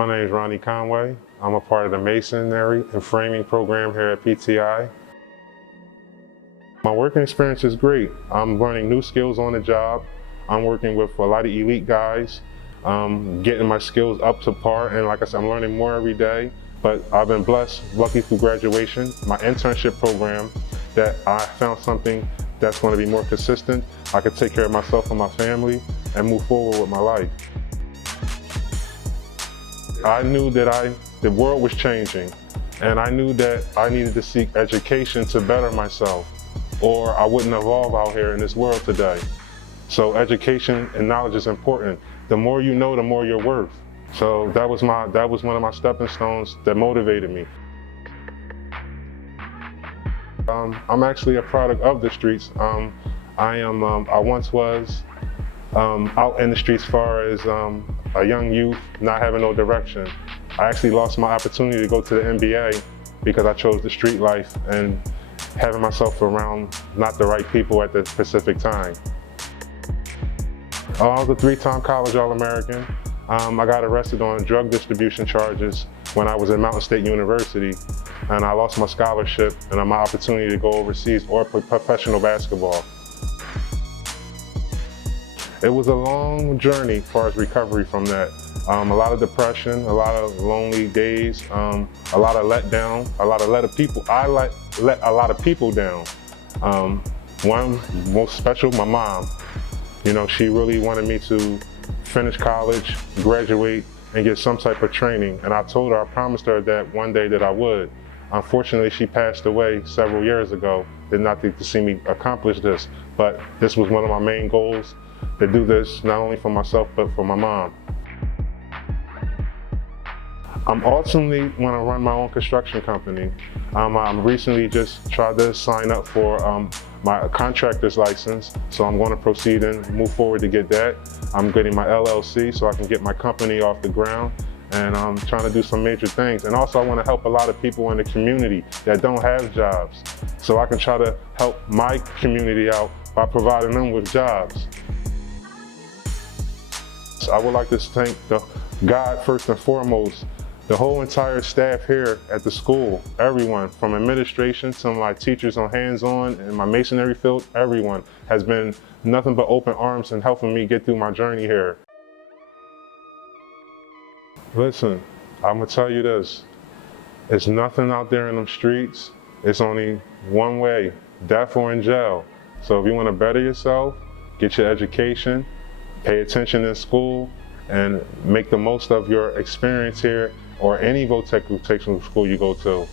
My name is Ronnie Conway. I'm a part of the masonry and framing program here at PTI. My working experience is great. I'm learning new skills on the job. I'm working with a lot of elite guys, getting my skills up to par, and like I said, I'm learning more every day. But I've been blessed, lucky through graduation, my internship program, that I found something that's going to be more consistent. I can take care of myself and my family and move forward with my life. I knew that the world was changing, and I knew that I needed to seek education to better myself, or I wouldn't evolve out here in this world today. So education and knowledge is important. The more you know, the more you're worth. So that was one of my stepping stones that motivated me. I'm actually a product of the streets. I once was out in the streets as far as a young youth, not having no direction. I actually lost my opportunity to go to the NBA because I chose the street life and having myself around not the right people at the specific time. I was a 3-time college All-American. I got arrested on drug distribution charges when I was at Mountain State University, and I lost my scholarship and my opportunity to go overseas or play professional basketball. It was a long journey as far as recovery from that. A lot of depression, a lot of lonely days, a lot of letdown, I let a lot of people down. One most special, my mom. You know, she really wanted me to finish college, graduate, and get some type of training. And I told her, I promised her that one day that I would. Unfortunately, she passed away several years ago. Did not think to see me accomplish this, but this was one of my main goals, to do this not only for myself, but for my mom. I'm ultimately want to run my own construction company. I recently just tried to sign up for my contractor's license, so I'm going to proceed and move forward to get that. I'm getting my LLC so I can get my company off the ground, and I'm trying to do some major things. And also I want to help a lot of people in the community that don't have jobs, so I can try to help my community out by providing them with jobs. So I would like to thank God first and foremost, the whole entire staff here at the school, everyone from administration to my teachers on hands-on and my masonry field, everyone has been nothing but open arms and helping me get through my journey here. Listen, I'm gonna tell you this, it's nothing out there in them streets. It's only one way, death or in jail. So if you wanna better yourself, get your education, pay attention in school, and make the most of your experience here or any vocational school you go to.